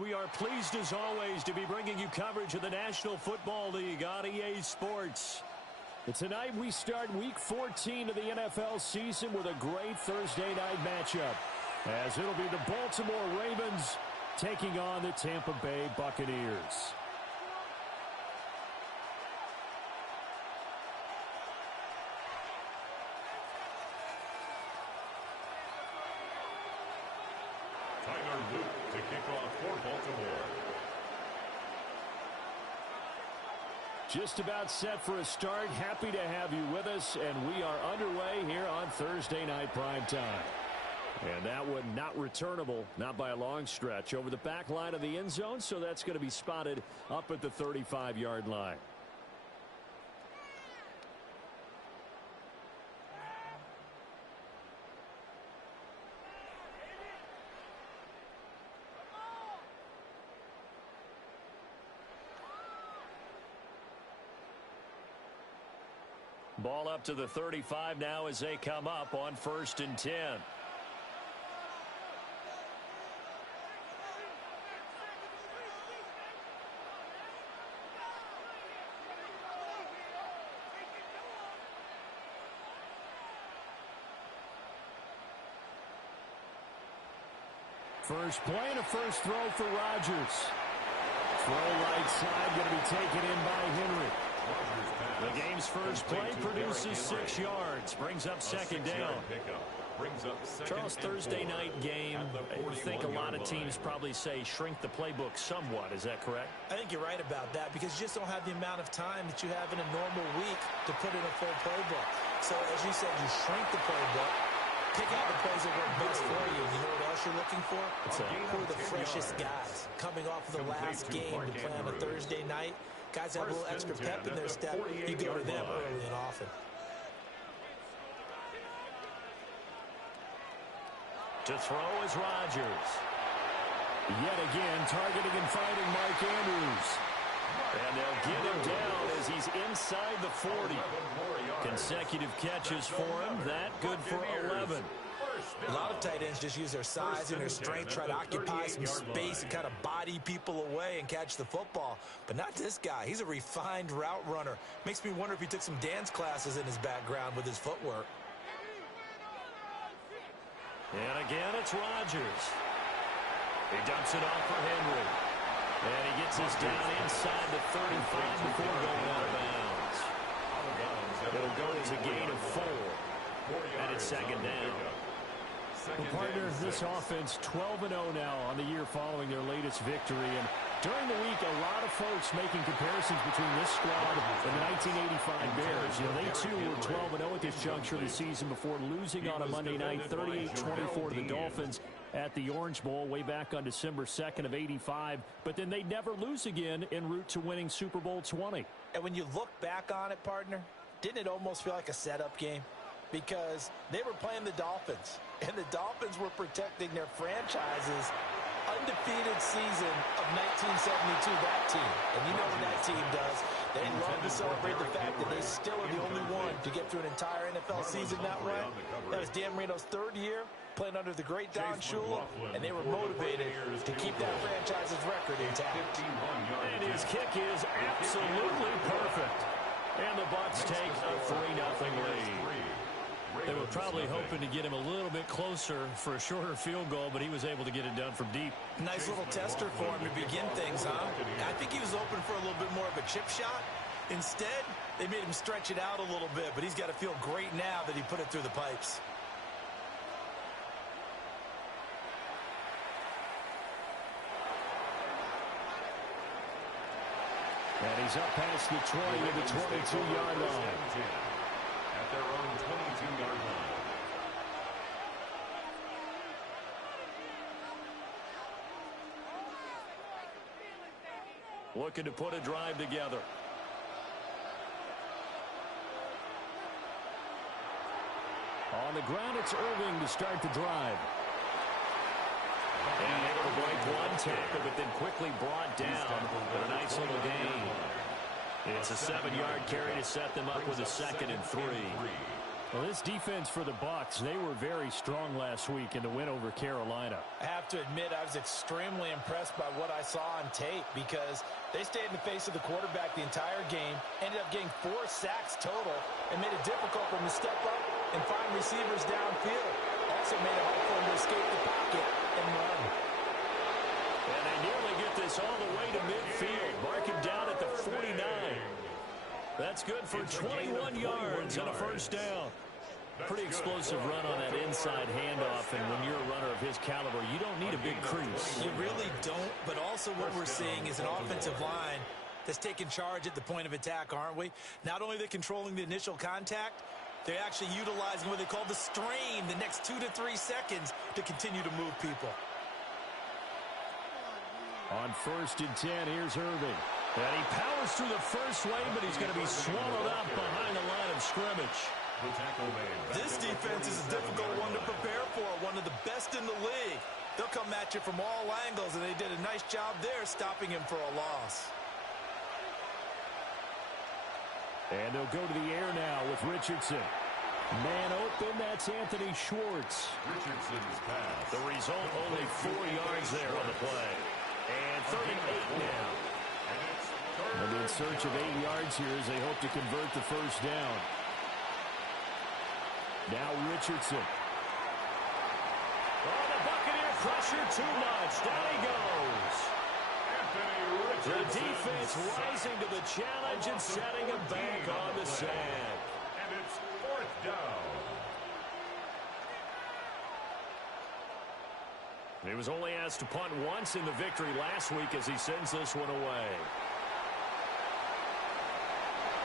We are pleased as always to be bringing you coverage of the National Football League on EA Sports. And tonight we start Week 14 of the NFL season with a great Thursday night matchup, as it'll be the Baltimore Ravens taking on the Tampa Bay Buccaneers. Tyler Luke to kick off for Baltimore. Just about set for a start. Happy to have you with us, and we are underway here on Thursday Night Primetime. And that one not returnable, not by a long stretch, over the back line of the end zone, so that's going to be spotted up at the 35-yard line. Ball up to the 35 now as they come up on 1st and 10. First play and a first throw for Rodgers. Throw right side, going to be taken in by Henry. The game's first play produces 6 yards, brings up second down. Charles, Thursday night game, I think a lot of teams probably say shrink the playbook somewhat. Is that correct? I think you're right about that because you just don't have the amount of time that you have in a normal week to put in a full playbook. So, as you said, you shrink the playbook, pick out the plays that work best for you. And you know what else you're looking for? Who are the freshest guys coming off of the last game to play on a Thursday night? Guys have a little extra pep in their step. You go to them early and often. To throw is Rodgers. Yet again, targeting and finding Mark Andrews. And they'll get him down as he's inside the 40. Consecutive catches for him. That good for 11. A lot of tight ends just use their size and their strength, try to occupy some space and kind of body people away and catch the football. But not this guy. He's a refined route runner. Makes me wonder if he took some dance classes in his background with his footwork. And again, it's Rodgers. He dumps it off for Henry. And he gets us down inside the 35 before going out of bounds. It'll go to a gain of 4. And it's second down. Well, partner, this offense 12-0 now on the year following their latest victory. And during the week, a lot of folks making comparisons between this squad and the 1985 Bears. You know, they too were 12-0 at this juncture of the season before losing on a Monday night 38-24 to the Dolphins at the Orange Bowl way back on December 2nd of '85. But then they never lose again en route to winning Super Bowl 20. And when you look back on it, partner, didn't it almost feel like a setup game? Because they were playing the Dolphins, and the Dolphins were protecting their franchise's undefeated season of 1972, that team. And you know what that team does. They love to celebrate the fact that they still are the only one to get through an entire NFL season that way. That was Dan Marino's 3rd year playing under the great Don Shula, and they were motivated to keep that franchise's record intact. And his kick is absolutely perfect. And the Bucs take a 3-0 lead. They were probably hoping to get him a little bit closer for a shorter field goal, but he was able to get it done from deep. Nice little tester for him to begin things, huh? I think he was open for a little bit more of a chip shot. Instead, they made him stretch it out a little bit, but he's got to feel great now that he put it through the pipes. And he's up past the 20 to the 22-yard line. At their own 22-yard line. Looking to put a drive together. On the ground, it's Irving to start the drive. And able to break one tackle, but then quickly brought down with a nice little gain. It's a 7-yard carry to set them up with a 2nd and 3. Well, this defense for the Bucs, they were very strong last week in the win over Carolina. I have to admit, I was extremely impressed by what I saw on tape because they stayed in the face of the quarterback the entire game, ended up getting 4 sacks total, and made it difficult for them to step up and find receivers downfield. Also made it hard for them to escape the pocket and run. And they nearly get this all the way to midfield. Mark him down at the 49. That's good for 21 yards and a first down. Pretty explosive run on that inside handoff, and when you're a runner of his caliber, you don't need a big crease. You really don't, but also what we're seeing is an offensive line that's taking charge at the point of attack, aren't we? Not only are they controlling the initial contact, they're actually utilizing what they call the strain the next 2 to 3 seconds to continue to move people. On 1st and 10, here's Irving. And he powers through the first wave, but he's going to be swallowed up behind the line of scrimmage. This defense is a difficult one to prepare for, one of the best in the league. They'll come at you from all angles, and they did a nice job there stopping him for a loss. And they'll go to the air now with Richardson. Man open, that's Anthony Schwartz. Richardson's pass. The result, only 4 yards there on the play. And 38 now. And in search of 8 yards here as they hope to convert the first down. Now Richardson. Oh, the Buccaneer pressure too much. Down he goes. The defense rising to the challenge and setting him back on the sack. And it's 4th down. He was only asked to punt once in the victory last week as he sends this one away.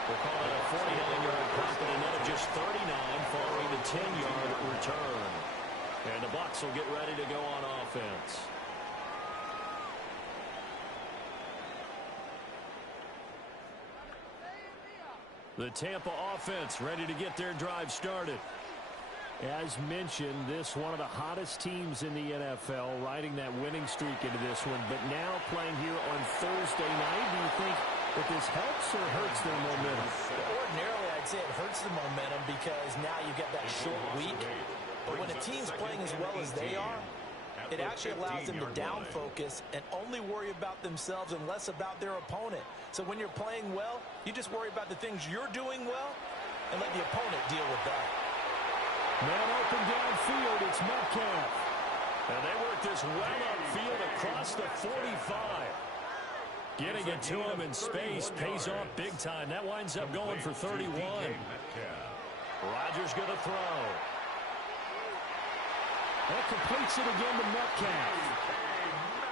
We'll call it a 49-yard punt, but a net of just 39 following the 10-yard return. And the Bucs will get ready to go on offense. The Tampa offense ready to get their drive started. As mentioned, this one of the hottest teams in the NFL, riding that winning streak into this one, but now playing here on Thursday night. Do you think that this helps or hurts their momentum? Ordinarily, I'd say it hurts the momentum because now you've got that short week. But when a team's playing as well as they are, it actually allows them to down focus and only worry about themselves and less about their opponent. So when you're playing well, you just worry about the things you're doing well and let the opponent deal with that. Man open downfield, it's Metcalf. And they work this well upfield across the 45. Getting it to him in space pays off big time. That winds up going for 31. Rodgers going to throw. That completes it again to Metcalf.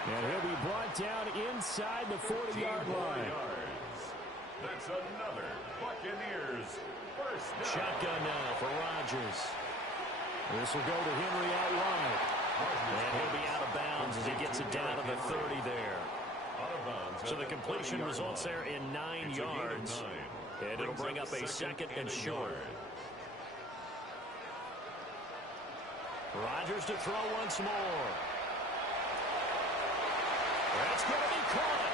And he'll be brought down inside the 40-yard line. That's another Buccaneers first down. Shotgun now for Rodgers. This will go to Henry out wide. And he'll be out of bounds as he gets it down to the 30 there. So the completion results there in 9 yards. And it'll bring up a 2nd and short. Rodgers to throw once more. That's going to be caught.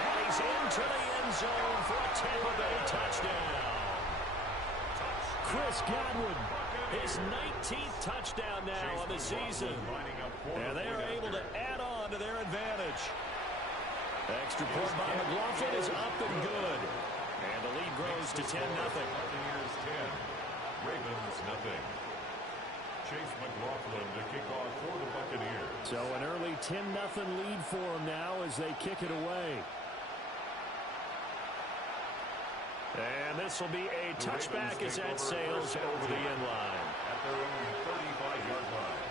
And he's into the end zone for a Tampa Bay touchdown. Chris Godwin, his 19th touchdown now of the season. And they are able to add on to their advantage. Extra point by McLaughlin is up and good. And the lead grows to 10-0. Buccaneers 10, Ravens nothing. Chase McLaughlin to kick off for the Buccaneers. So an early 10-0 lead for them now as they kick it away. And this will be a touchback as that sails over the end line. At their own 35-yard line.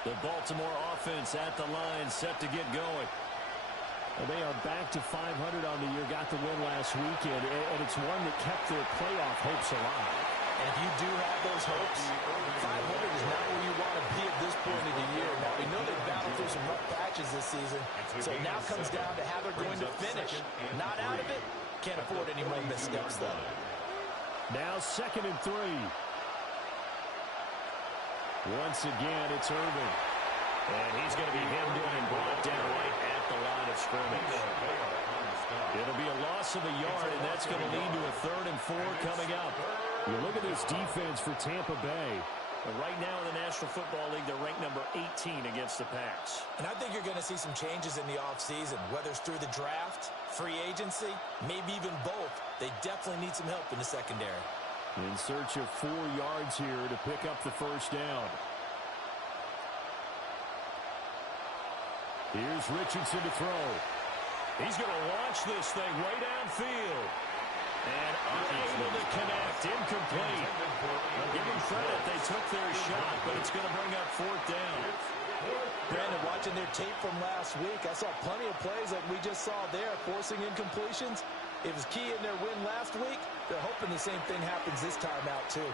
The Baltimore offense at the line, set to get going. Well, they are back to 500 on the year, got the win last weekend, and it's one that kept their playoff hopes alive. And if you do have those hopes, 500 is not where you want to be at this point of the year. Now, we know they've battled through some rough patches this season, so now comes down to how they're going to finish. Not out of it, can't afford any more missteps, though. Now 2nd and 3. Once again, it's Irving. And he's going to be hemmed in and brought down right at the line of scrimmage. It'll be a loss of a yard, and that's going to lead to a 3rd and 4 coming up. You look at this defense for Tampa Bay. And right now in the National Football League, they're ranked number 18 against the pass. And I think you're going to see some changes in the offseason, whether it's through the draft, free agency, maybe even both. They definitely need some help in the secondary. In search of 4 yards here to pick up the first down. Here's Richardson to throw. He's going to launch this thing way downfield. And unable to connect. Incomplete. Now give them credit. They took their shot, but it's going to bring up 4th down. Brandon, watching their tape from last week, I saw plenty of plays like we just saw there, forcing incompletions. It was key in their win last week. They're hoping the same thing happens this time out, too.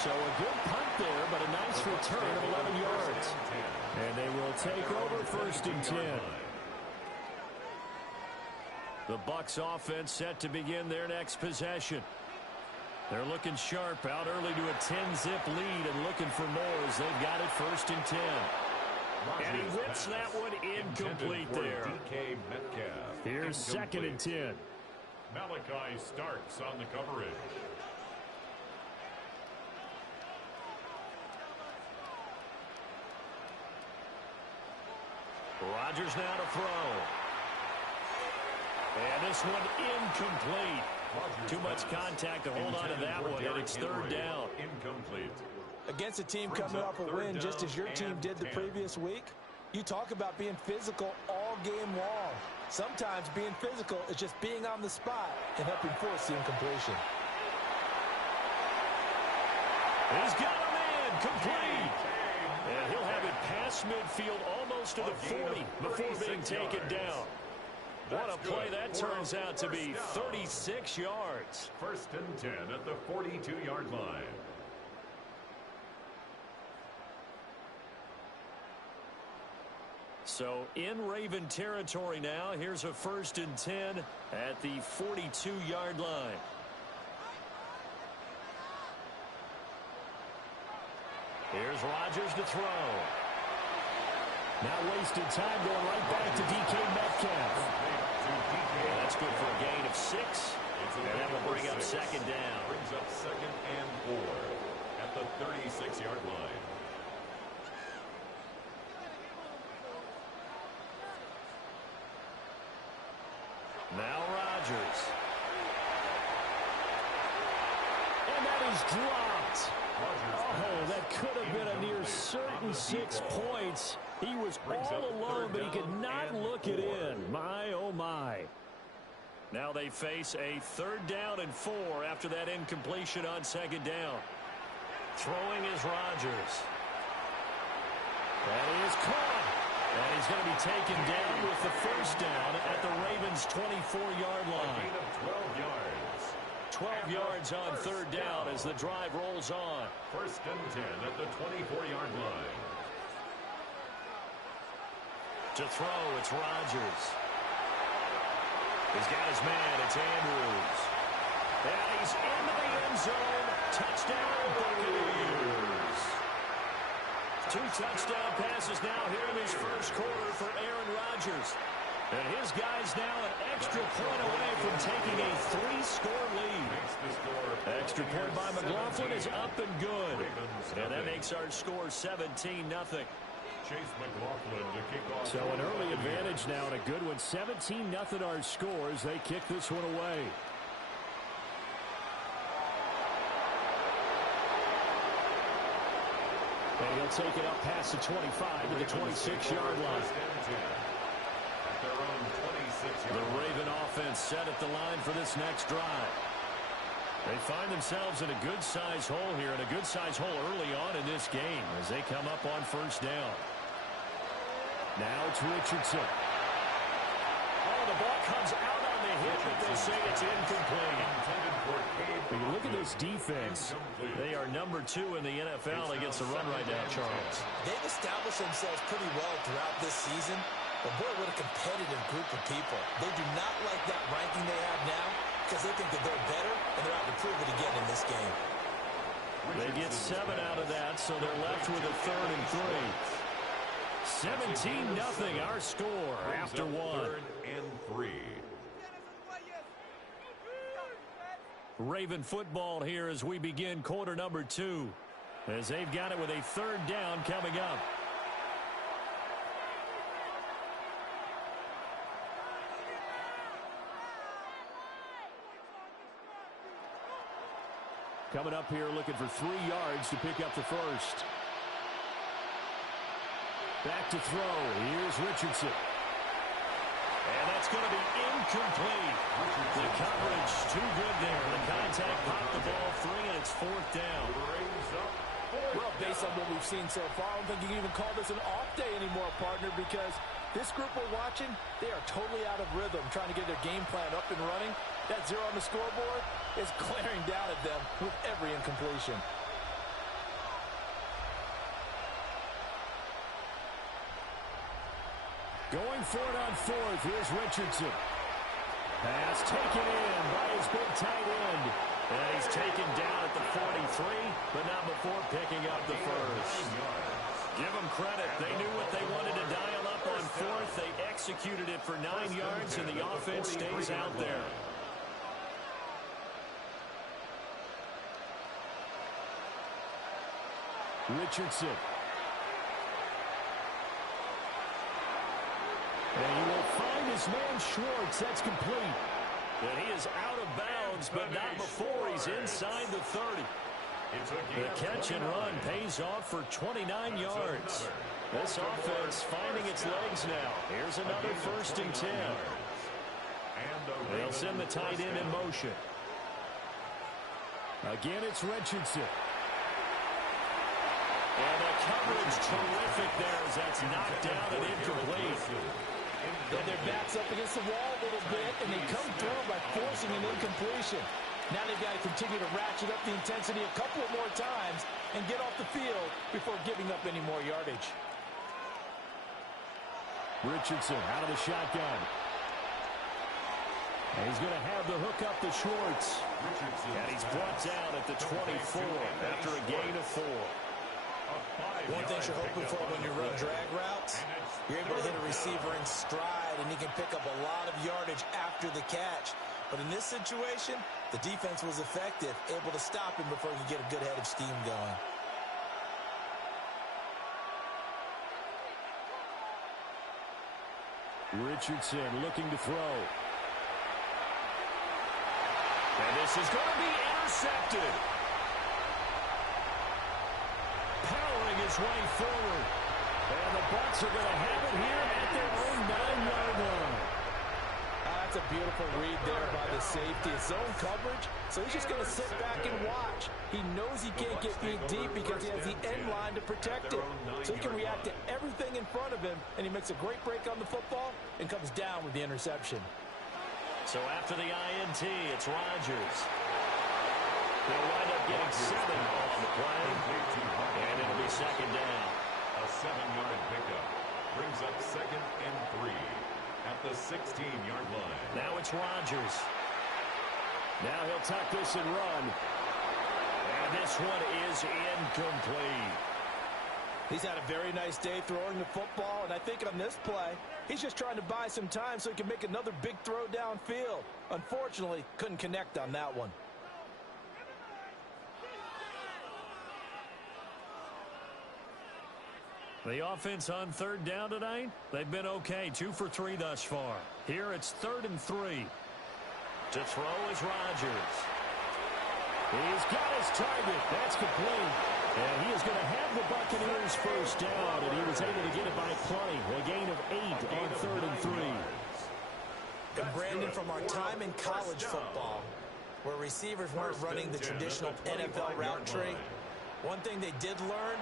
So a good punt there, but a nice return of 11 yards. And they will take over 1st and 10. The Bucs offense set to begin their next possession. They're looking sharp, out early to a 10-zip lead and looking for more as they've got it 1st and 10. And he whips that one incomplete there. DK Metcalf. Here's 2nd and 10. Malachi Starks on the coverage. Rodgers now to throw. And this one incomplete. Too much contact to hold on to that one, and it's 3rd down. Incomplete. Against a team coming off a win just as your team did the previous week, you talk about being physical all game long. Sometimes being physical is just being on the spot and helping force the incompletion. He's got him in, complete. And he'll have it past midfield almost to the 40 before being taken down. What a play that turns out to be, 36 yards. 1st and 10 at the 42-yard line. So in Raven territory now, here's a 1st and 10 at the 42-yard line. Here's Rodgers to throw. Now wasted time going right back to DK Metcalf. And that's good for a gain of 6. And that will bring up 2nd down. Brings up 2nd and 4 at the 36-yard line. Now Rodgers. And that is dropped. Oh, that could have been a near certain 6 points. He was all alone, but he could not look it in. My, oh, my. Now they face a 3rd down and 4 after that incompletion on 2nd down. Throwing is Rodgers. That is caught. And he's going to be taken down with the 1st down at the Ravens' 24-yard line. A gain of 12 yards. 12 yards on 3rd down as the drive rolls on. 1st and 10 at the 24-yard line. To throw, it's Rodgers. He's got his man, it's Andrews. And he's into the end zone. Touchdown, Buccaneers. 2 touchdown passes now here in this 1st quarter for Aaron Rodgers. And his guy's now an extra point away from taking a 3-score lead. Extra point by McLaughlin is up and good. And that makes our score 17-0. Chase McLaughlin to kick off. So an early advantage now and a good one. 17-0 our scores. They kick this one away. And he'll take it up past the 25 to the 26-yard line. The Raven offense set at the line for this next drive. They find themselves in a good-sized hole here, and a good-sized hole early on in this game as they come up on 1st down. Now it's Richardson. Oh, the ball comes out on the hit, but they say it's incomplete. When you look at this defense, they are number 2 in the NFL against the run right now, Charles. They've established themselves pretty well throughout this season. But boy, what a competitive group of people. They do not like that ranking they have now because they think that they're better, and they're out to prove it again in this game. They get 7 out of that, so they're left with a 3rd and 3. 17-0 our score after 1. 3rd and 3. Raven football here as we begin quarter number 2, as they've got it with a 3rd down coming up. Coming up here looking for 3 yards to pick up the first. Back to throw. Here's Richardson. And that's going to be incomplete. The coverage too good there. The contact popped the ball free, and it's 4th down. Well, based on what we've seen so far, I don't think you can even call this an off day anymore, partner, because this group we're watching, they are totally out of rhythm, trying to get their game plan up and running. That 0 on the scoreboard is glaring down at them with every incompletion. Going for it on 4th. Here's Richardson. Pass taken in by his big tight end. And he's taken down at the 43, but not before picking up the first. Give them credit. They knew what they wanted to dial up on 4th. They executed it for 9 yards, and the offense stays out there. Richardson. And he will find his man Schwartz. That's complete. And he is out of bounds, but not before he's inside the 30. The catch and run pays off for 29 yards. This offense finding its legs now. Here's another 1st and 10. They'll send the tight end in motion. Again, it's Richardson. And the coverage terrific there as that's knocked down and incomplete. Their backs up against the wall a little bit, and they come through by forcing an incompletion. Now they've got to continue to ratchet up the intensity a couple of more times and get off the field before giving up any more yardage. Richardson out of the shotgun. And he's going to have the hook up to Schwartz. And he's brought down at the 24 after a gain of 4. One thing you're hoping for when you run drag routes, you're able to hit a receiver in stride, and he can pick up a lot of yardage after the catch. But in this situation, the defense was effective, able to stop him before he could get a good head of steam going. Richardson looking to throw. And this is going to be intercepted. Powering his way forward. And the Bucs are going to have it here at their own 9-yard line. That's a beautiful read there by the safety. It's zone coverage, so he's just going to sit back and watch. He knows he can't get beat deep because he has the end line to protect it. So he can react to everything in front of him, and he makes a great break on the football and comes down with the interception. So after the INT, it's Rodgers. They'll wind up getting 7 on the play, and it'll be 2nd down. A 7-yard pickup brings up 2nd and 3 at the 16-yard line. Now it's Rodgers. Now he'll tuck this and run. And this one is incomplete. He's had a very nice day throwing the football, and I think on this play, he's just trying to buy some time so he can make another big throw downfield. Unfortunately, couldn't connect on that one. The offense on 3rd down tonight, they've been okay. 2 for 3 thus far. Here it's 3rd and 3. To throw is Rodgers. He's got his target. That's complete. And he is going to have the Buccaneers first down, and he was able to get it by plenty. A gain of 8 on 3rd and 3. And Brandon, from our time in college football, where receivers weren't running the traditional NFL route tree, one thing they did learn,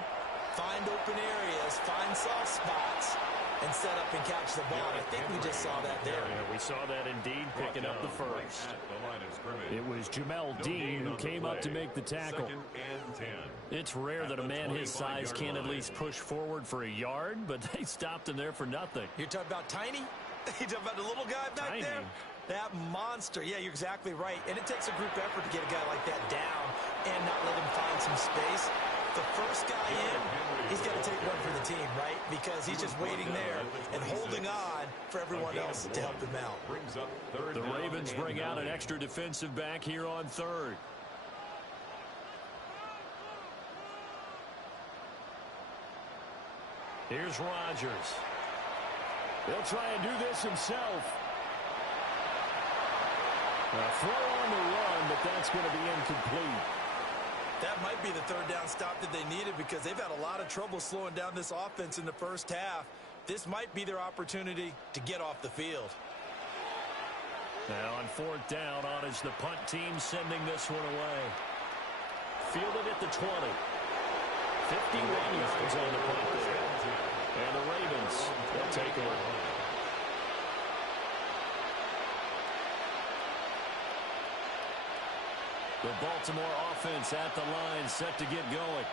find open areas, find soft spots, and set up and catch the ball. I think we just saw that there. Yeah, we saw that indeed, picking up the first. It was Jamel Dean who came up to make the tackle. It's rare that a man his size can't at least push forward for a yard, but they stopped him there for nothing. You're talking about Tiny? You're talking about the little guy back there? That monster. Yeah, you're exactly right. And it takes a group effort to get a guy like that down. and not let him find some space. The first guy in, he's got to take one for the team, right? Because he's just waiting there and holding on for everyone else to help him out. The Ravens bring out an extra defensive back here on third. Here's Rodgers. He'll try and do this himself. A throw on the run, but that's going to be incomplete. That might be the third down stop that they needed because they've had a lot of trouble slowing down this offense in the first half. This might be their opportunity to get off the field. Now on fourth down, on is the punt team sending this one away. Fielded at the 20. 51 yards on the punt there. And the Ravens will take over. The Baltimore offense at the line, set to get going.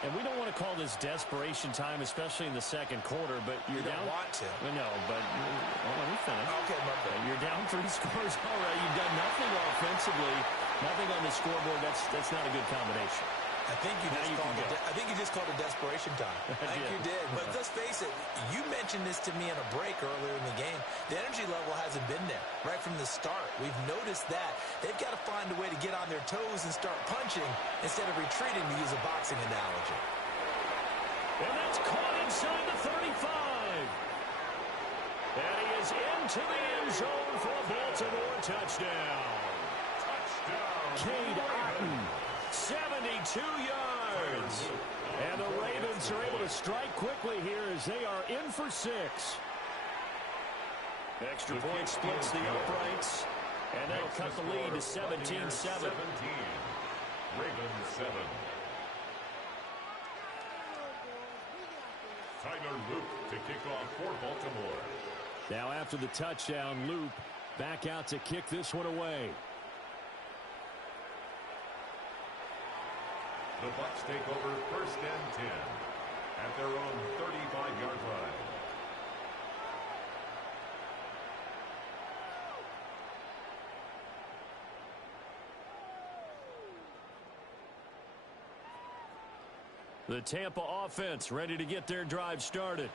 And we don't want to call this desperation time, especially in the second quarter, but you're down. You don't want to. No, but let me finish. Okay, my bad. You're down 3 scores already. You've done nothing offensively, nothing on the scoreboard. That's not a good combination. I think you just called it desperation time. I think you did. But let's face it, you mentioned this to me in a break earlier in the game. The energy level hasn't been there right from the start. We've noticed that. They've got to find a way to get on their toes and start punching instead of retreating, to use a boxing analogy. And that's caught inside the 35. And he is into the end zone for a Baltimore touchdown. Cade Otton. 72 yards. And the Ravens are able to strike quickly here as they are in for 6. Extra point splits the uprights. And that'll cut the lead to 17-7. Ravens 7. Tyler Luke to kick off for Baltimore. Now after the touchdown, Luke back out to kick this one away. The Bucs take over first and 10 at their own 35-yard line. The Tampa offense ready to get their drive started.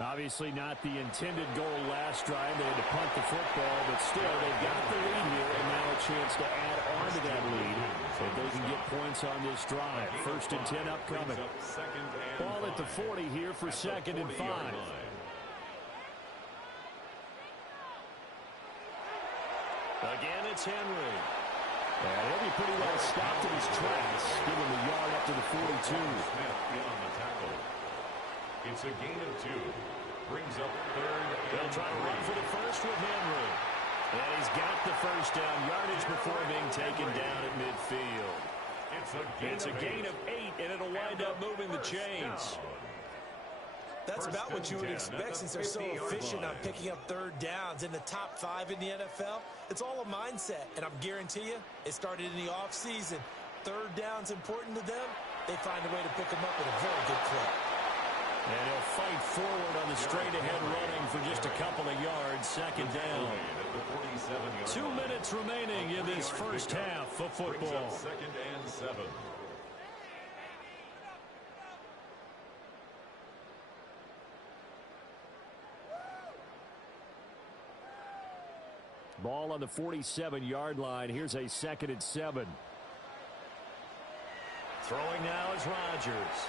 Obviously not the intended goal last drive. They had to punt the football, but still they've got the lead here and now a chance to add on to that lead if they can get points on this drive. First and 10 upcoming. Ball at the 40 here for second and 5. Again, it's Henry. And he'll be pretty well stopped in his tracks, giving the yard up to the 42. Smith in on the tackle. It's a gain of 2. Brings up third. They'll try to run for the first with Henry. And he's got the first down yardage before being taken down at midfield. It's a gain of 8, and it'll wind up moving the chains. That's about what you would expect since they're so efficient on picking up third downs. In the top 5 in the NFL, it's all a mindset. And I guarantee you, it started in the offseason. Third down's important to them. They find a way to pick them up at a very good clip. And he'll fight forward on the straight-ahead running for just a couple of yards. Second down. 2 minutes remaining in this first half of football. Second and 7. Ball on the 47-yard line. Here's a second and 7. Throwing now is Rodgers.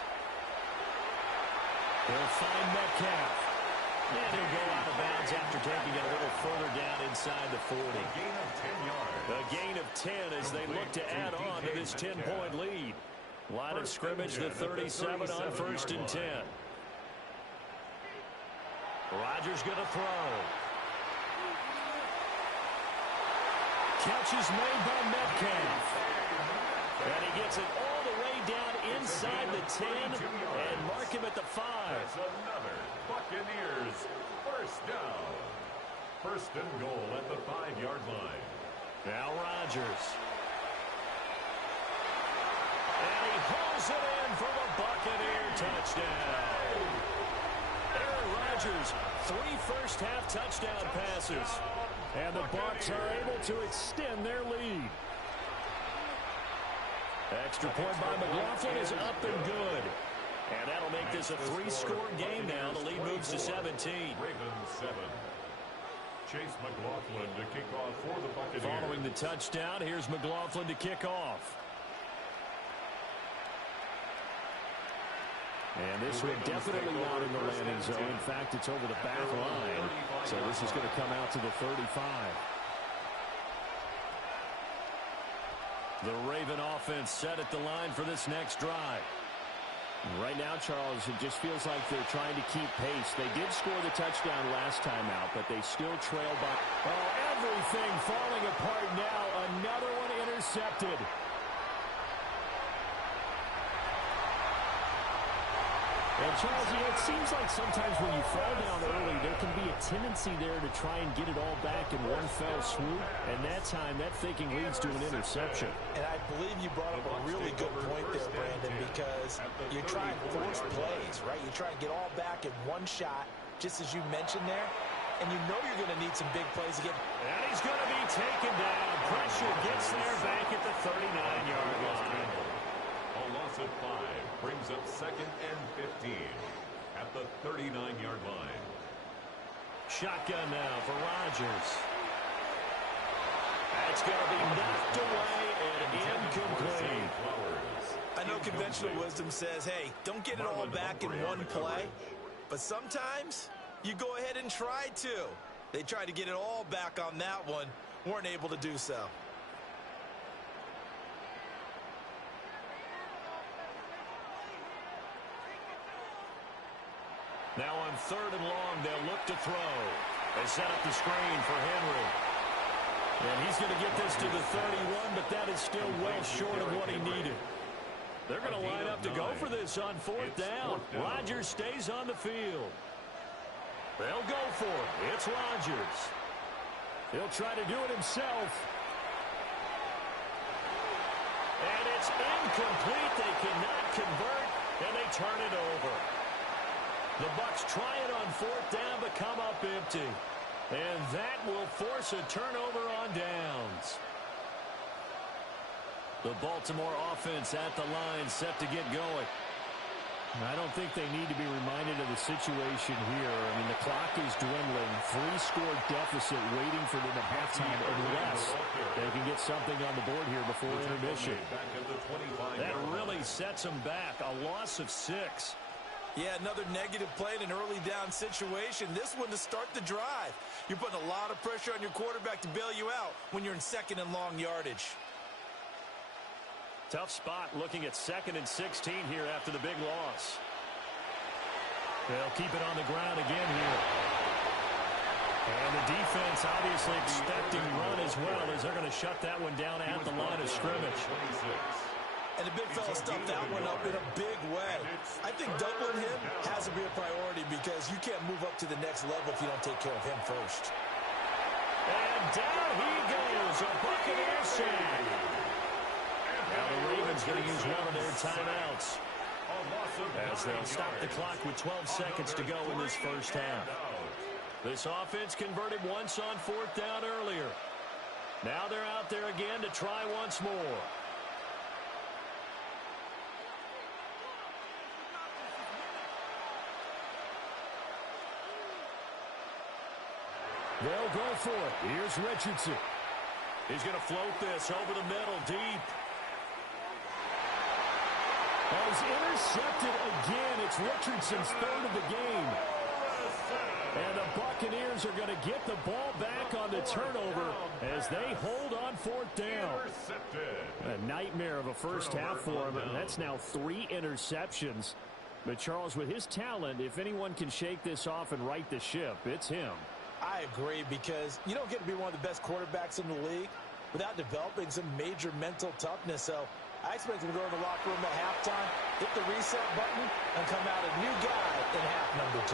They'll find Metcalf. And he'll go out of bounds after taking it a little further down inside the 40. A gain of 10 yards. A gain of 10 as they look to add on to this 10-point lead. Line of scrimmage, the 37 on first and 10. Rodgers going to throw. Catch is made by Metcalf. And he gets it all the way down inside the 10 and mark him at the 5. That's another Buccaneers first down. First and goal at the 5-yard line. Now Rodgers. And he pulls it in for the Buccaneer touchdown. Aaron Rodgers, 3 first-half touchdown passes. And the Bucs are able to extend their lead. Extra point by McLaughlin is up and good. And that'll make this a 3-score game now. The lead moves to 17. Ravens 7. Chase McLaughlin to kick off for the Buccaneers. Following the touchdown, here's McLaughlin to kick off. And this one definitely not in the landing zone. In fact, it's over the back line. So this is going to come out to the 35. The Raven offense set at the line for this next drive. Right now, Charles, it just feels like they're trying to keep pace. They did score the touchdown last time out, but they still trail by. Oh, everything falling apart now. Another one intercepted. And, Charles, it seems like sometimes when you fall down early, there can be a tendency there to try and get it all back in one fell swoop. And that time, that thinking leads to an interception. And I believe you brought up a really good point there, Brandon, because you try and force plays, right? You try and get all back in one shot, just as you mentioned there. And you know you're going to need some big plays to get. And he's going to be taken down. Pressure gets there back at the 39-yard line. A loss of 5 brings up 2nd and 15 at the 39-yard line. Shotgun now for Rodgers. That's going to be knocked away and incomplete. I know conventional wisdom says, hey, don't get it all back in one play. But sometimes you go ahead and try to. They tried to get it all back on that one. Weren't able to do so. Now on 3rd and long, they'll look to throw. They set up the screen for Henry. And he's going to get this to the 31, but that is still well short of what he needed. They're going to line up to go for this on 4th down. Rodgers stays on the field. They'll go for it. It's Rodgers. He'll try to do it himself. And it's incomplete. They cannot convert, and they turn it over. The Bucs try it on 4th down, but come up empty. And that will force a turnover on downs. The Baltimore offense at the line, set to get going. I don't think they need to be reminded of the situation here. I mean, the clock is dwindling. 3-score deficit waiting for them at halftime unless they can get something on the board here before intermission. That really sets them back. A loss of 6. Yeah, another negative play in an early down situation. This one to start the drive. You're putting a lot of pressure on your quarterback to bail you out when you're in 2nd and long yardage. Tough spot looking at 2nd and 16 here after the big loss. They'll keep it on the ground again here. And the defense obviously expecting run as well as they're going to shut that one down at the line of scrimmage. And the big fella stuffed that one up in a big way. I think doubling him has to be a priority because you can't move up to the next level if you don't take care of him first. And down he goes, a Buccaneer sack. Now the Ravens going to use one of their timeouts as they'll stop the clock with 12 seconds to go in this first half. This offense converted once on 4th down earlier. Now they're out there again to try once more. They'll go for it. Here's Richardson. He's going to float this over the middle deep. As intercepted again. It's Richardson's 3rd of the game. And the Buccaneers are going to get the ball back on the turnover as they hold on 4th down. A nightmare of a first half for him. And that's now 3 interceptions. But Charles, with his talent, if anyone can shake this off and right the ship, it's him. I agree because you don't get to be one of the best quarterbacks in the league without developing some major mental toughness. So I expect him to go to the locker room at halftime, hit the reset button, and come out a new guy in half number 2.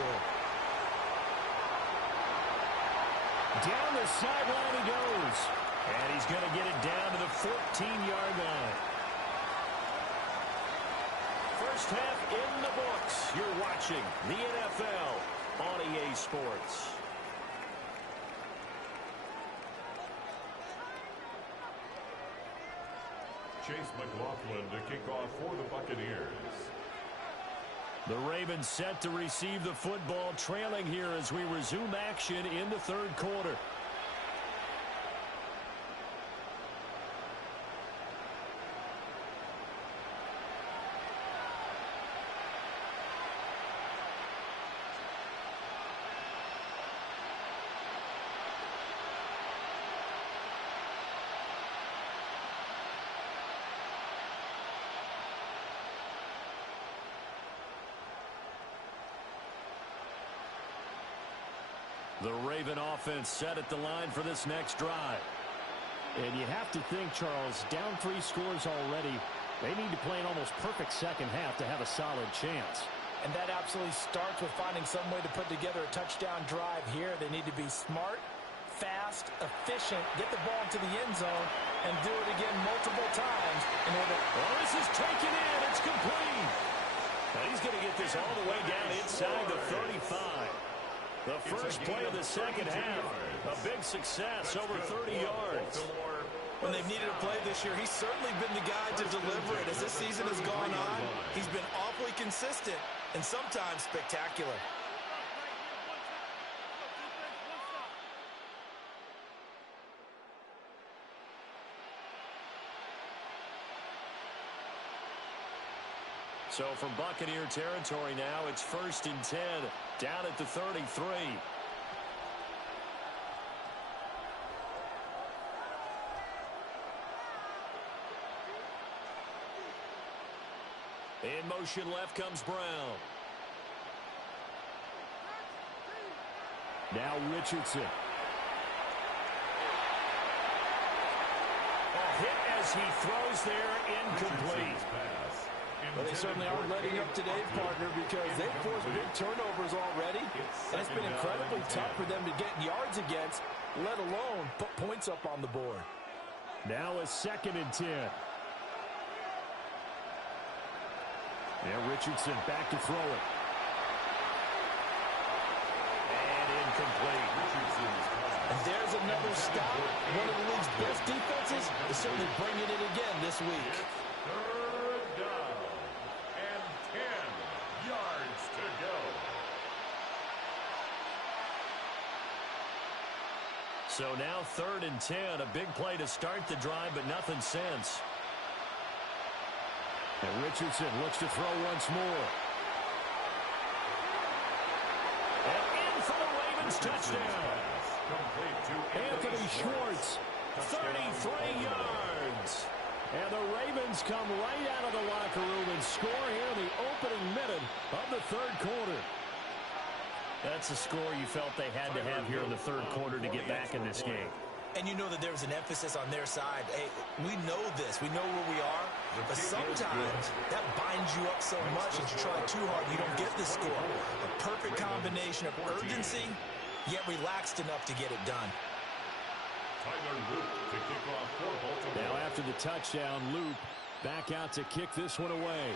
Down the sideline he goes. And he's going to get it down to the 14-yard line. First half in the books. You're watching the NFL on EA Sports. Chase McLaughlin to kick off for the Buccaneers. The Ravens set to receive the football, trailing here as we resume action in the third quarter. The Raven offense set at the line for this next drive. And you have to think, Charles, down 3 scores already. They need to play an almost perfect second half to have a solid chance. And that absolutely starts with finding some way to put together a touchdown drive here. They need to be smart, fast, efficient, get the ball into the end zone, and do it again multiple times in order. Oh, this is taken in. It's complete. Now he's going to get this all the way down inside the 35. The first play of the second half, a big success, over 30 yards. When they've needed a play this year, he's certainly been the guy to deliver it. As this season has gone on, he's been awfully consistent and sometimes spectacular. So from Buccaneer territory now, it's 1st and 10, down at the 33. In motion left comes Brown. Now Richardson. A hit as he throws there, incomplete. Well, they certainly aren't letting up today, partner, because they've forced big turnovers already, and it's been incredibly tough for them to get yards against, let alone put points up on the board. Now a 2nd and 10. Now Richardson back to throw it. And incomplete. And there's another stop. One of the league's best defenses is certainly bringing it again this week. Third down and 10 yards to go. So now 3rd and 10, a big play to start the drive, but nothing since. And Richardson looks to throw once more. And in for the Ravens touchdown. Anthony Schwartz, 33 yards. and the Ravens come right out of the locker room and score here in the opening minute of the third quarter. That's a score you felt they had to have here in the third quarter to get back in this game. And you know that there's an emphasis on their side. Hey, we know this. We know where we are. But sometimes that binds you up so much that you try too hard, you don't get the score. A perfect combination of urgency, yet relaxed enough to get it done. Now after the touchdown, Loop back out to kick this one away.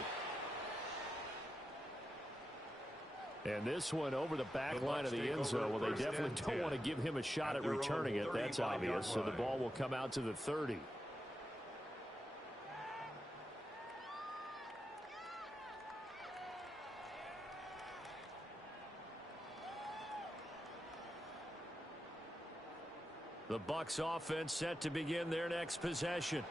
And this one over the back line of the end zone. Well, they definitely don't want to give him a shot at returning it. That's obvious. So the ball will come out to the 30. The Bucs offense set to begin their next possession.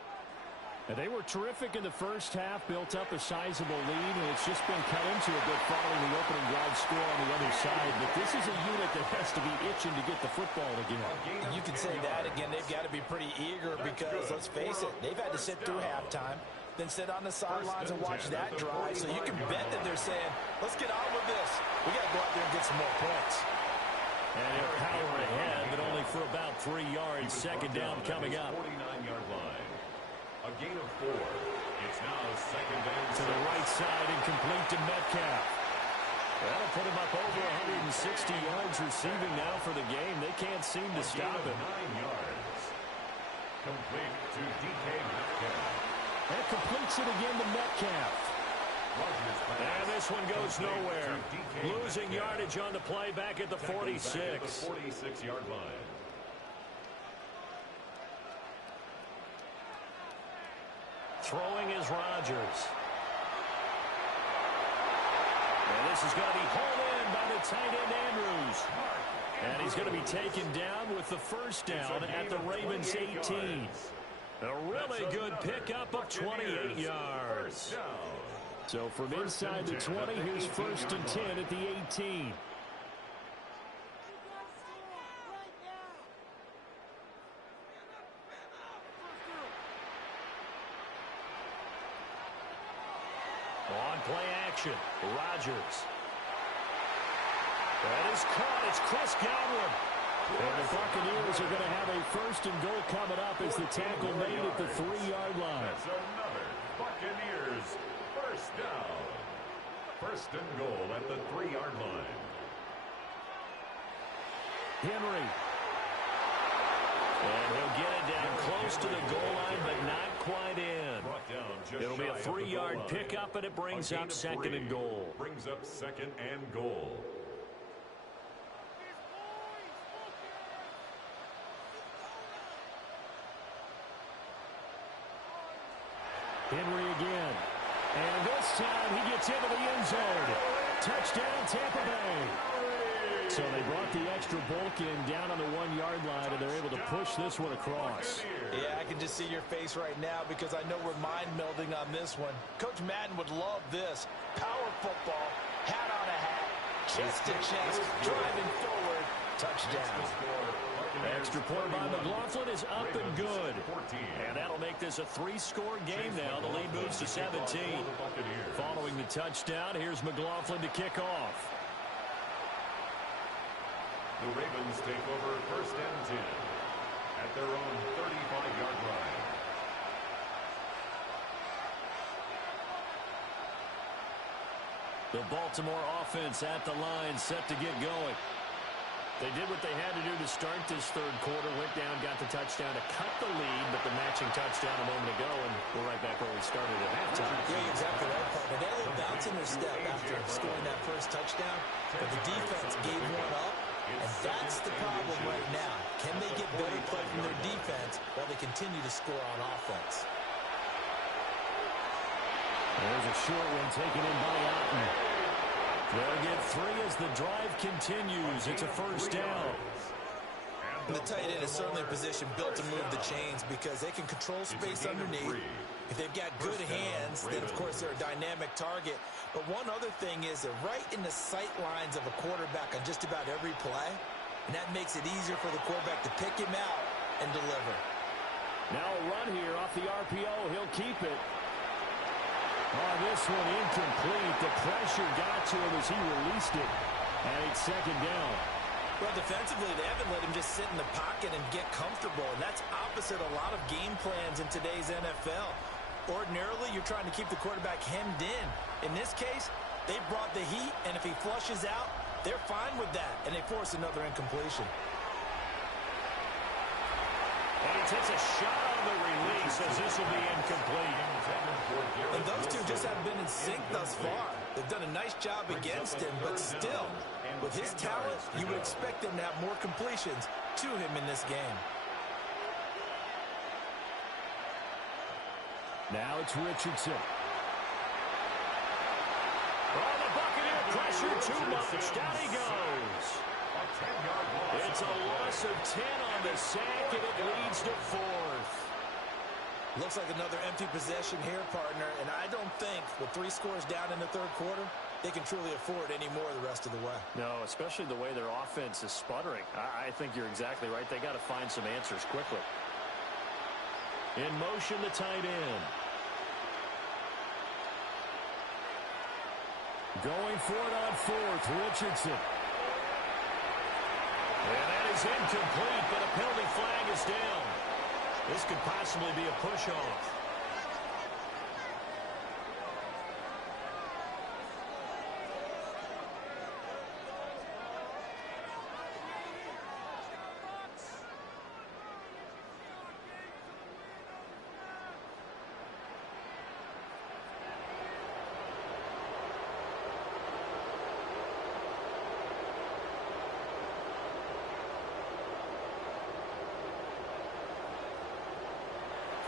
And they were terrific in the first half, built up a sizable lead, and it's just been cut into a bit following the opening drive score on the other side. But this is a unit that has to be itching to get the football again. You can say that again. They've got to be pretty eager because, let's face it, they've had to sit through halftime, then sit on the sidelines and watch that drive. So you can bet that they're saying, let's get on with this. We got to go out there and get some more points. And they're power ahead, but only for about 3 yards. Second down coming up. 49-yard line. A gain of 4. It's now second down. To the right side and complete to Metcalf. That'll put him up over 160 yards receiving now for the game. They can't seem to stop it. 9 yards. Complete to DK Metcalf. That completes it again to Metcalf. And this one goes nowhere. Losing yardage on the play back at the 46. 46-yard line. throwing is Rodgers. And this is going to be hauled in by the tight end Andrews. And he's going to be taken down with the first down at the Ravens 18. A really good pickup of 28 yards. So from inside the 20, here's 1st and 10 at the 18. On play action, Rodgers. That is caught. It's Chris Godwin. And the Buccaneers are going to have a 1st and goal coming up as the tackle made at the 3-yard line. That's another Buccaneers 1st down. 1st and goal at the 3-yard line. Henry. And he'll get it down close to the goal line, but not quite in. It'll be a 3-yard pickup, and it brings up 2nd and goal. Brings up 2nd and goal. Henry again. And this time he gets into the end zone. Touchdown, Tampa Bay. So they brought the extra bulk in down on the 1-yard line, and they're able to push this one across. Yeah, I can just see your face right now because I know we're mind melding on this one. Coach Madden would love this. Power football, hat on a hat, chest to chest, driving forward, touchdown. Extra point by McLaughlin is up and good. And that'll make this a 3-score game now. The lead moves to 17. Following the touchdown, here's McLaughlin to kick off. The Ravens take over 1st and 10 at their own 35-yard line. The Baltimore offense at the line, set to get going. They did what they had to do to start this 3rd quarter, went down, got the touchdown to cut the lead, but the matching touchdown a moment ago, and we're right back where we started at halftime. Yeah, exactly right, partner. They had a little bounce in their step after scoring that first touchdown, but the defense gave one up, and that's the problem right now. Can they get better play from their defense while they continue to score on offense? There's a short one taken in by Alton. They'll get 3 as the drive continues. It's a 1st down. And the tight end is certainly a position built to move the chains because they can control space underneath. If they've got good hands, then of course they're a dynamic target. But one other thing is they're right in the sight lines of a quarterback on just about every play. And that makes it easier for the quarterback to pick him out and deliver. Now a run here off the RPO. He'll keep it. Oh, this one incomplete. The pressure got to him as he released it. And it's 2nd down. Well, defensively, they haven't let him just sit in the pocket and get comfortable. And that's opposite a lot of game plans in today's NFL. Ordinarily, you're trying to keep the quarterback hemmed in. In this case, they brought the heat, and if he flushes out, they're fine with that. And they force another incompletion. And he takes a shot on the release as this will be incomplete. And those two just haven't been in sync thus far. They've done a nice job against him, but still, with his talent, you would expect them to have more completions to him in this game. Now it's Richardson. Oh, the Buccaneer pressure too much. Down he goes. It's a loss of 10 on the sack, and it leads to 4th. Looks like another empty possession here, partner, and I don't think with 3 scores down in the 3rd quarter, they can truly afford any more the rest of the way. No, especially the way their offense is sputtering. I think you're exactly right. They got to find some answers quickly. In motion, the tight end. Going for it on 4th, Richardson. And that is incomplete, but a penalty flag is down. This could possibly be a push-off.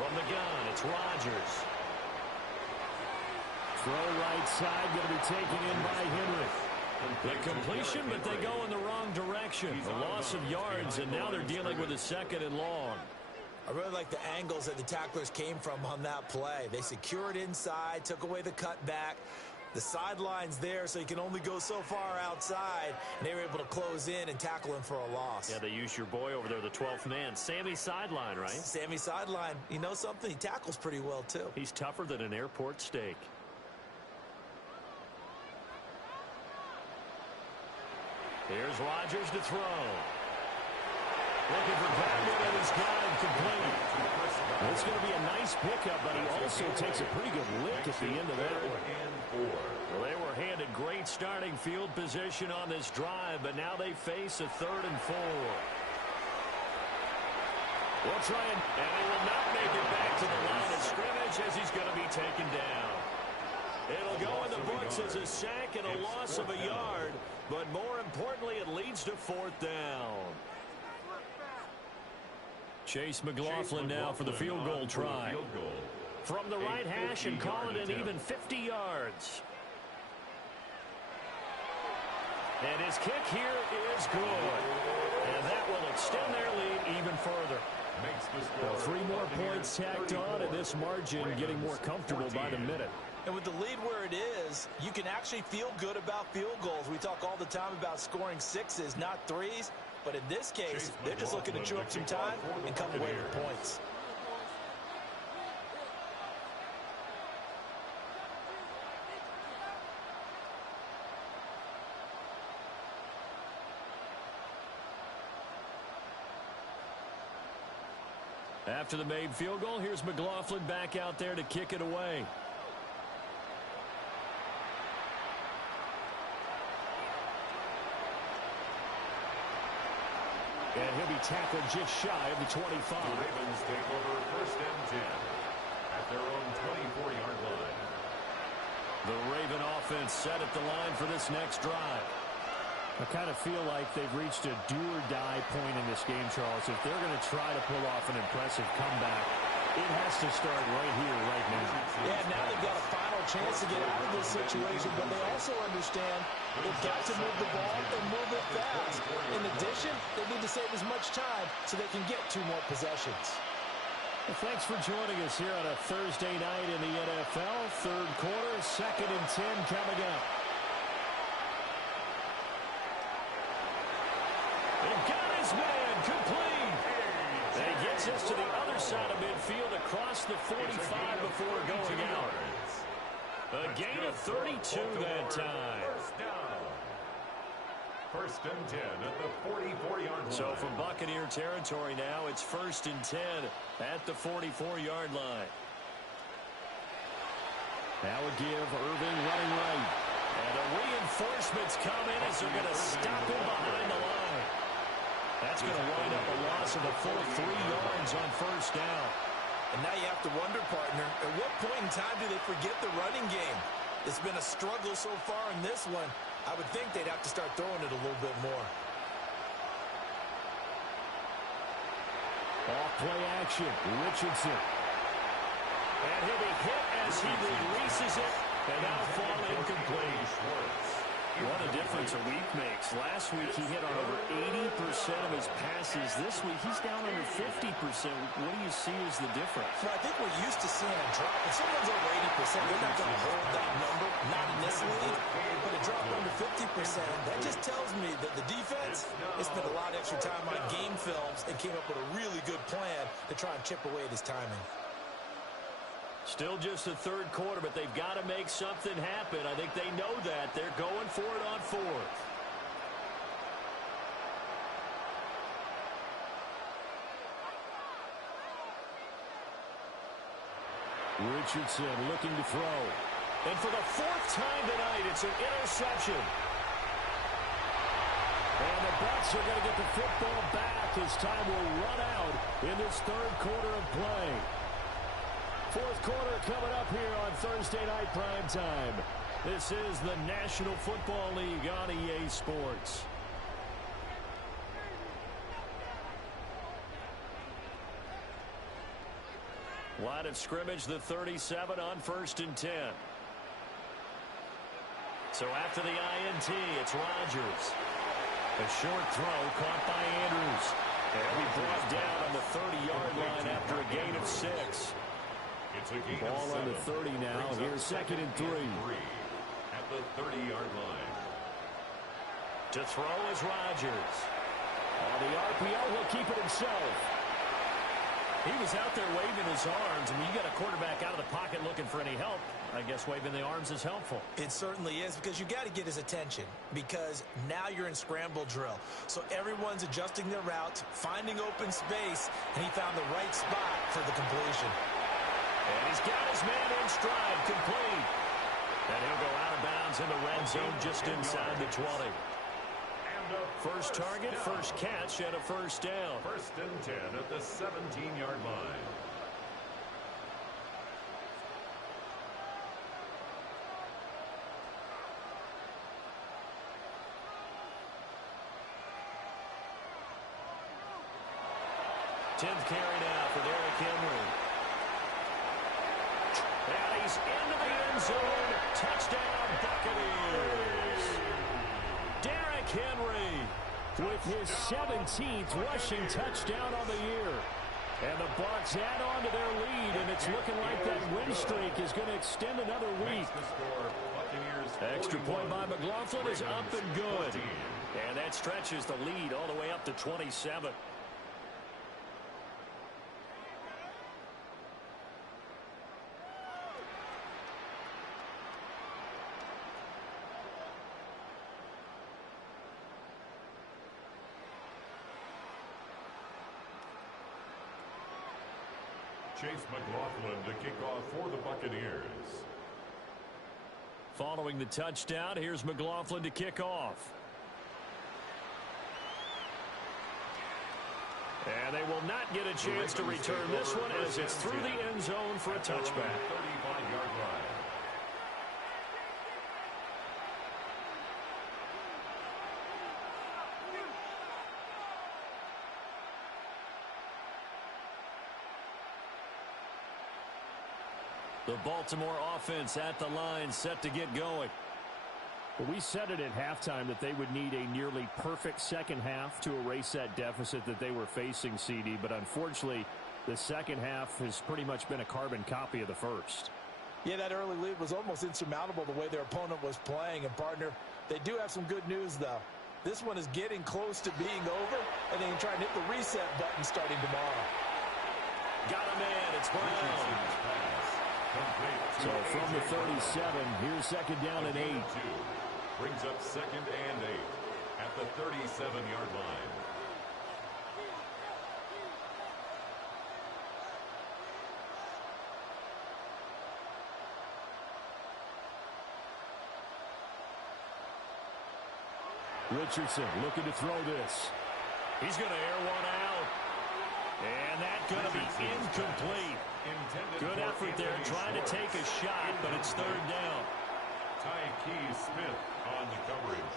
From the gun, it's Rodgers. Throw right side, going to be taken in by Henry. The completion, but they go in the wrong direction. A loss of yards, and now they're dealing with a 2nd and long. I really like the angles that the tacklers came from on that play. They secured inside, took away the cutback. The sideline's there, so you can only go so far outside, and they were able to close in and tackle him for a loss. Yeah, they used your boy over there, the 12th man. Sammy Sideline, right? Sammy Sideline. You know something? He tackles pretty well, too. He's tougher than an airport steak. Here's Rodgers to throw. Looking for Bradford, and he's got him complete. It's going to be a nice pickup, but he also takes a pretty good lick at the end of that one. Well, they were handed great starting field position on this drive, but now they face a 3rd and 4. We'll try and he will not make it back to the line of scrimmage as he's going to be taken down. It'll go in the books as a sack and a loss of a yard, but more importantly, it leads to 4th down. Chase McLaughlin now for the field goal try. From the right hash and call it an even 50 yards. And his kick here is good. And that will extend their lead even further. Well, 3 more points tacked on, and this margin getting more comfortable by the minute. And with the lead where it is, you can actually feel good about field goals. We talk all the time about scoring 6s, not 3s. But in this case, they're just looking to chew up some time and come away with points. After the made field goal, here's McLaughlin back out there to kick it away. And he'll be tackled just shy of the 25. The Ravens take over 1st and 10 at their own 24-yard line. The Raven offense set at the line for this next drive. I kind of feel like they've reached a do-or-die point in this game, Charles. If they're going to try to pull off an impressive comeback, it has to start right here, right now. Yeah, now they've got a final chance to get out of this situation, but they also understand they've got to move the ball and move it fast. In addition, they need to save as much time so they can get 2 more possessions. Well, thanks for joining us here on a Thursday night in the NFL. 3rd quarter, 2nd and 10 coming up. He got his man complete. And he gets us to the other side of midfield across the 45 before going out. A gain of 32 that time. 1st and 10 at the 44-yard line. So from Buccaneer territory now, it's 1st and 10 at the 44-yard line. Now a give, Irving running right. And the reinforcements come in as they're going to stop him behind the line. That's going to wind up a loss of a full 3 yards on 1st down. And now you have to wonder, partner, at what point in time do they forget the running game? It's been a struggle so far in this one. I would think they'd have to start throwing it a little bit more. Off play action, Richardson. And he'll be hit as he releases it, and now fall incomplete. What a difference a week makes. Last week he hit on over 80% of his passes. This week he's down under 50%. What do you see as the difference? Well, I think we're used to seeing a drop. If someone's over 80%, they're not going to hold that number, not in this league. But a drop under 50%, that just tells me that the defense has spent a lot of extra time on game films and came up with a really good plan to try and chip away at his timing. Still just the 3rd quarter, but they've got to make something happen. I think they know that. They're going for it on 4th. Richardson looking to throw. And for the 4th time tonight, it's an interception. And the Bucs are going to get the football back as time will run out in this 3rd quarter of play. 4th quarter coming up here on Thursday Night Primetime. This is the National Football League on EA Sports. Line of scrimmage, the 37 on 1st and 10. So after the INT, it's Rodgers. A short throw caught by Andrews. And he'll be brought down on the 30-yard line after a gain of 6. It's a gain Ball of 7. on the 30 now. Here's second and 3. At the 30-yard line. To throw is Rodgers. On the RPO, he'll keep it himself. He was out there waving his arms. I mean, you got a quarterback out of the pocket looking for any help. I guess waving the arms is helpful. It certainly is, because you got to get his attention, because now you're in scramble drill. So everyone's adjusting their routes, finding open space, and he found the right spot for the completion. And he's got his man in stride, complete. And he'll go out of bounds in the red zone just inside the 20. First target, first catch, and a first down. First and 10 at the 17-yard line. Tenth carry now for Derrick Henry. And he's into the end zone. Touchdown, Buccaneers. Derrick Henry with his 17th rushing touchdown on the year. And the Bucs add on to their lead, and it's looking like that win streak is going to extend another week. Extra point by McLaughlin is up and good. And that stretches the lead all the way up to 27. Chase McLaughlin to kick off for the Buccaneers. Following the touchdown, here's McLaughlin to kick off. And they will not get a chance to return this one as it's through the end zone for a touchback. 35-yard line. The Baltimore offense at the line, set to get going. Well, we said it at halftime that they would need a nearly perfect second half to erase that deficit that they were facing, CD. But unfortunately, the second half has pretty much been a carbon copy of the first. Yeah, that early lead was almost insurmountable the way their opponent was playing. And, partner, they do have some good news, though. This one is getting close to being over, and they can try and hit the reset button starting tomorrow. Got a man. It's Brown. So from the 37, here's second down and 8. Brings up second and 8 at the 37-yard line. Richardson looking to throw this. He's going to air one out. And that's going to be incomplete. Good effort there, trying to take a shot, but it's third down. Tyke Smith on the coverage.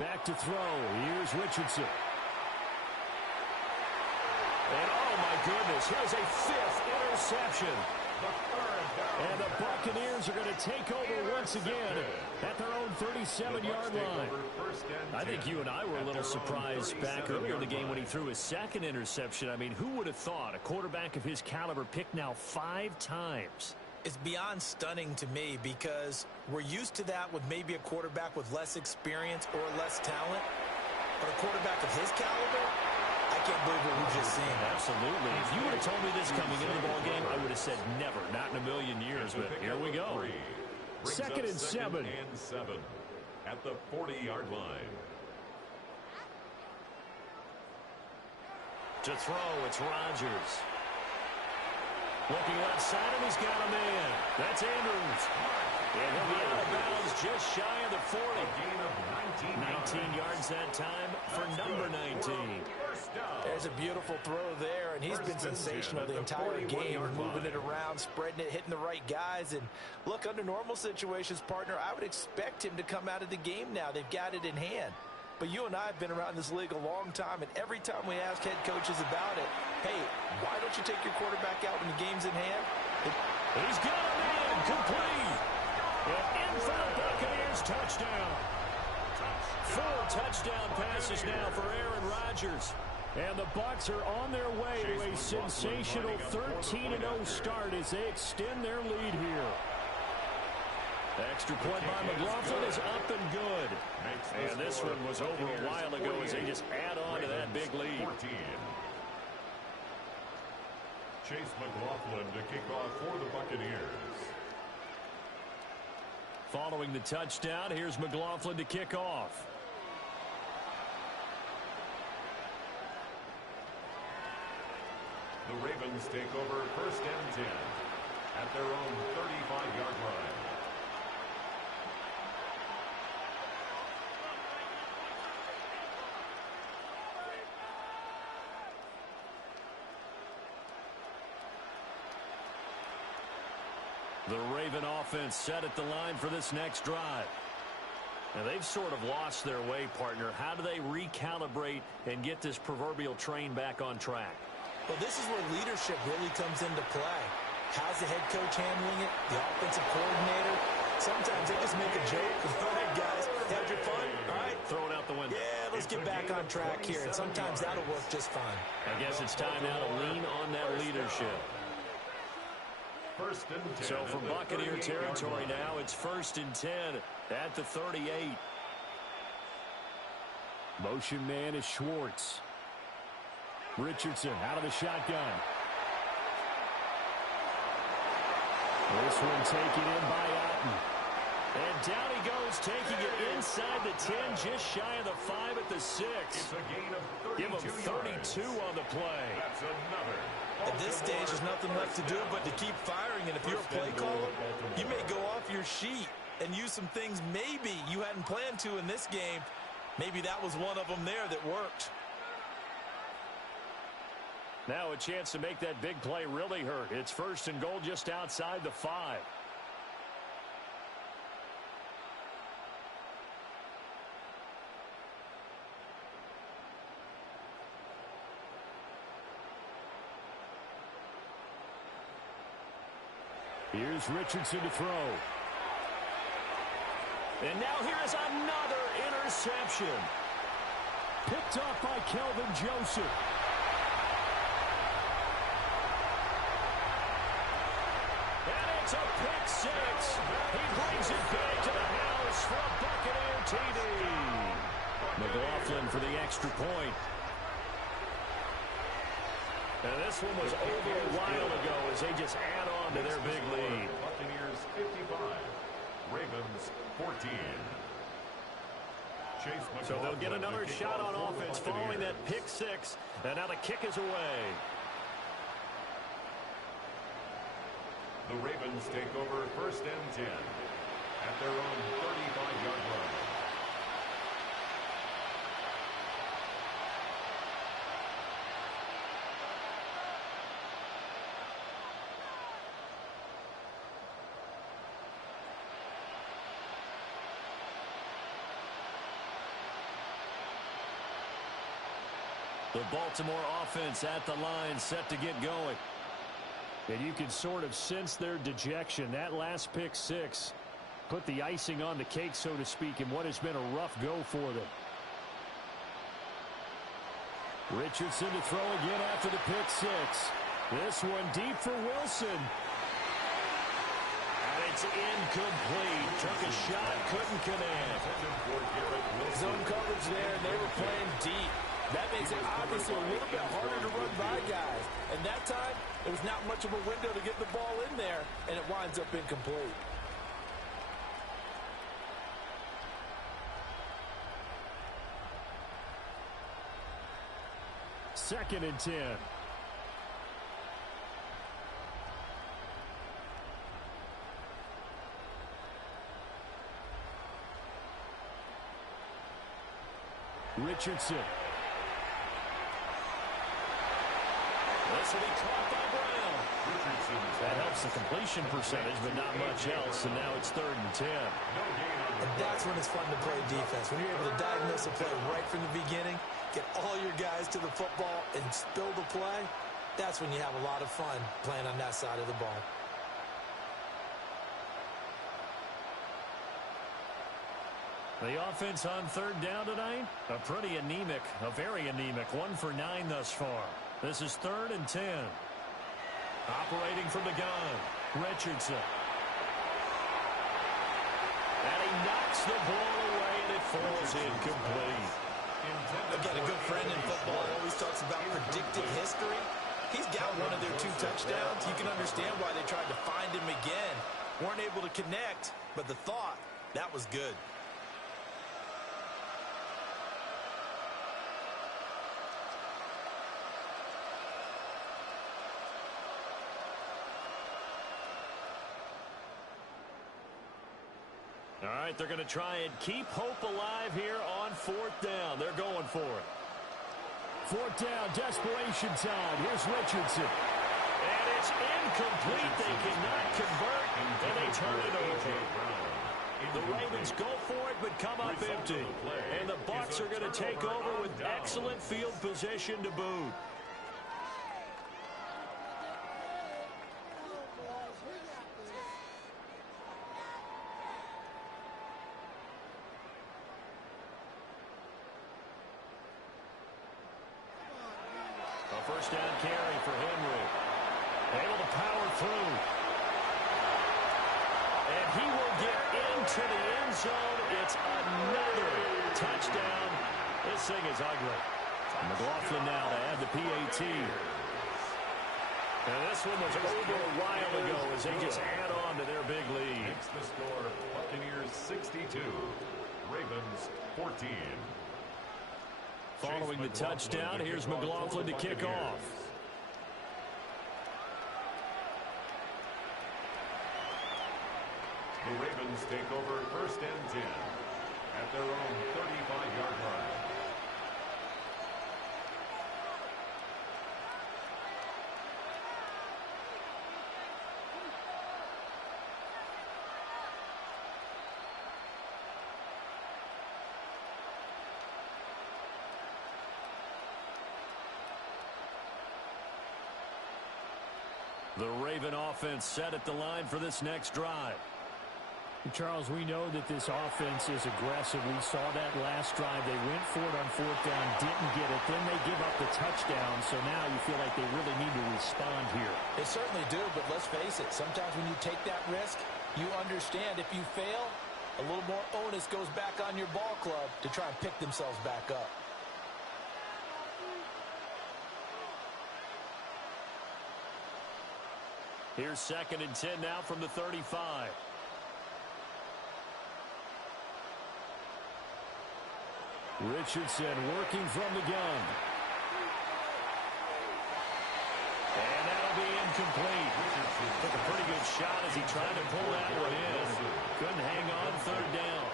Back to throw. Here's Richardson. And oh my goodness, here's a fifth interception. And the Buccaneers are going to take over once again at their own 37-yard line. I think you and I were a little surprised back earlier in the game when he threw his second interception. I mean, who would have thought a quarterback of his caliber picked now 5 times? It's beyond stunning to me, because we're used to that with maybe a quarterback with less experience or less talent. But a quarterback of his caliber, I can't believe what we've just seen. Absolutely. If you would have told me this coming into the ball game, I would have said never, not in a million years. But here we go. Second and 7. At the 40-yard line. To throw, it's Rodgers. Looking left side, and he's got a man. That's Andrews. And he'll be out of bounds just shy of the 40. Gain of 19 yards that time for number 19. There's a beautiful throw there, and he's been sensational the entire game, moving it around, spreading it, hitting the right guys. And look, under normal situations, partner, I would expect him to come out of the game now. They've got it in hand. But you and I have been around this league a long time, and every time we ask head coaches about it, hey, why don't you take your quarterback out when the game's in hand? He's got him in, complete. And in for the Buccaneers, touchdown. 4 touchdown passes now for Aaron Rodgers. And the Bucs are on their way to a sensational 13-0 start as they extend their lead here. Extra point by McLaughlin is up and good. And this one was over a while ago as they just add on to that big lead. Chase McLaughlin to kick off for the Buccaneers. Following the touchdown, here's McLaughlin to kick off. The Ravens take over 1st and 10 at their own 35-yard line. The Raven offense set at the line for this next drive. Now they've sort of lost their way, partner. How do they recalibrate and get this proverbial train back on track? Well, this is where leadership really comes into play. How's the head coach handling it? The offensive coordinator? Sometimes they just make a joke. All right, guys, had your fun? All right. Throw it out the window. Yeah, let's get back on track here. And sometimes that'll work just fine. I guess it's time now to lean on that leadership. 1st and 10. So from Buccaneer territory now, it's 1st and 10 at the 38. Motion man is Schwartz. Richardson out of the shotgun. This one taken in by Otten. And down he goes, taking it inside the 10, just shy of the 5 at the 6. It's a gain of 32 Give him 32 yards. on the play. That's another. At this stage, there's nothing left to do but to keep firing. And if you're a play caller, you may go off your sheet and use some things maybe you hadn't planned to in this game. Maybe that was one of them there that worked. Now a chance to make that big play really hurt. It's 1st and goal just outside the 5. Here's Richardson to throw. And now here is another interception. Picked up by Kelvin Joseph. And it's a pick 6. He brings it back to the house for a Buccaneer TD. McLaughlin for the extra point. And this one was over a while ago as they just add on to their big lead. Buccaneers 55, Ravens 14. So they'll get another shot on offense following that pick 6. And now the kick is away. The Ravens take over 1st and 10 at their own 35-yard line. The Baltimore offense at the line, set to get going. And you can sort of sense their dejection. That last pick 6 put the icing on the cake, so to speak, in what has been a rough go for them. Richardson to throw again after the pick 6. This one deep for Wilson. And it's incomplete. Took a shot, couldn't connect. Zone coverage there, and they were playing deep. That makes it obviously a little bit harder to run by guys. And that time, there was not much of a window to get the ball in there, and it winds up incomplete. Second and 10. Richardson. This will be caught by Brown. That helps the completion percentage, but not much else, and now it's 3rd and 10. And that's when it's fun to play defense. When you're able to diagnose a play right from the beginning, get all your guys to the football and spill the play, that's when you have a lot of fun playing on that side of the ball. The offense on 3rd down tonight, a pretty anemic, a very anemic, 1 for 9 thus far. This is 3rd and 10. Operating from the gun, Richardson. And he knocks the ball away, and it falls incomplete. Again, a good friend in football always talks about predictive history. He's got one of their 2 touchdowns. You can understand why they tried to find him again. Weren't able to connect, but the thought, that was good. All right, they're going to try and keep hope alive here on 4th down. They're going for it. 4th down, desperation time. Here's Richardson. And it's incomplete. They cannot convert, and they turn it over. The Ravens go for it, but come up empty. And the Bucs are going to take over with excellent field position to boot. First down carry for Henry. Able to power through. And he will get into the end zone. It's another touchdown. This thing is ugly. McLaughlin now to add the PAT. And this one was over a while ago as they just add on to their big lead. It's the score, Buccaneers 62, Ravens 14. Following the touchdown, here's McLaughlin to kick off. The Ravens take over 1st and 10 at their own 35-yard line. The Raven offense set at the line for this next drive. Charles, we know that this offense is aggressive. We saw that last drive. They went for it on 4th down, didn't get it. Then they give up the touchdown. So now you feel like they really need to respond here. They certainly do, but let's face it. Sometimes when you take that risk, you understand if you fail, a little more onus goes back on your ball club to try and pick themselves back up. Here's 2nd and 10 now from the 35. Richardson working from the gun. And that'll be incomplete. Took a pretty good shot as he tried to pull that one in. Couldn't hang on 3rd down.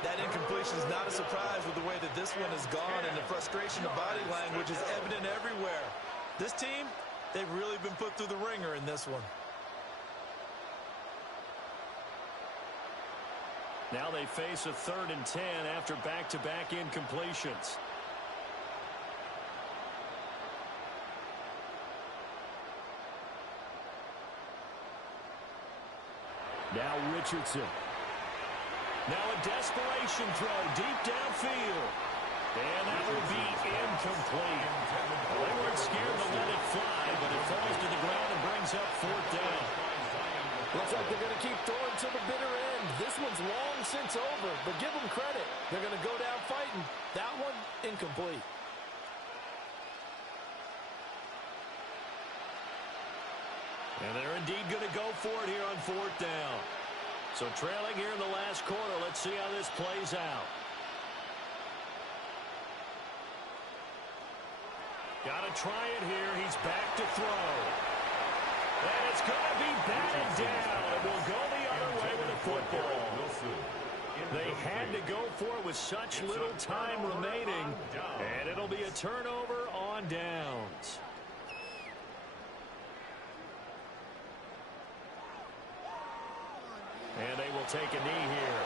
That incompletion is not a surprise with the way that this one has gone, and the frustration of body language is evident everywhere. This team, they've really been put through the ringer in this one. Now they face a 3rd and 10 after back-to-back incompletions. Now Richardson. Now a desperation throw deep downfield. And that will be incomplete. Well, they weren't scared to let it fly, but it falls to the ground and brings up 4th down. Looks like they're going to keep throwing to the bitter end. This one's long since over, but give them credit. They're going to go down fighting. That one, incomplete. And they're indeed going to go for it here on 4th down. So trailing here in the last quarter, let's see how this plays out. Got to try it here. He's back to throw. And it's going to be batted down. It will go the other way with the football. They had to go for it with such little time remaining. And it'll be a turnover on downs. will take a knee here.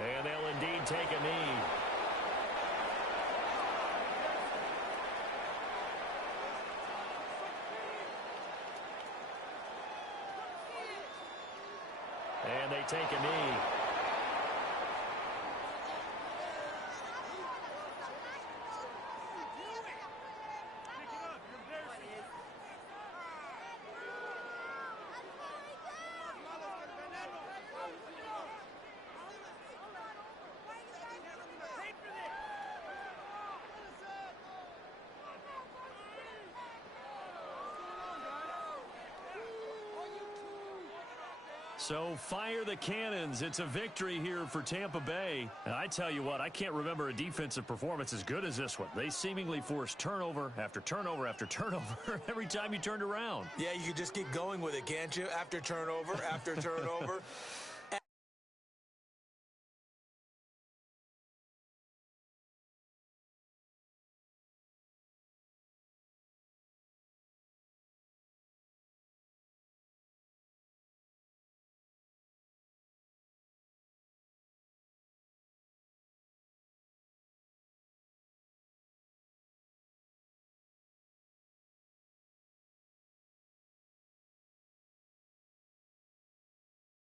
And they'll indeed take a knee. And they take a knee. So fire the cannons. It's a victory here for Tampa Bay. And I tell you what, I can't remember a defensive performance as good as this one. They seemingly forced turnover after turnover after turnover every time you turned around. Yeah, you could just keep going with it, can't you? After turnover, after turnover.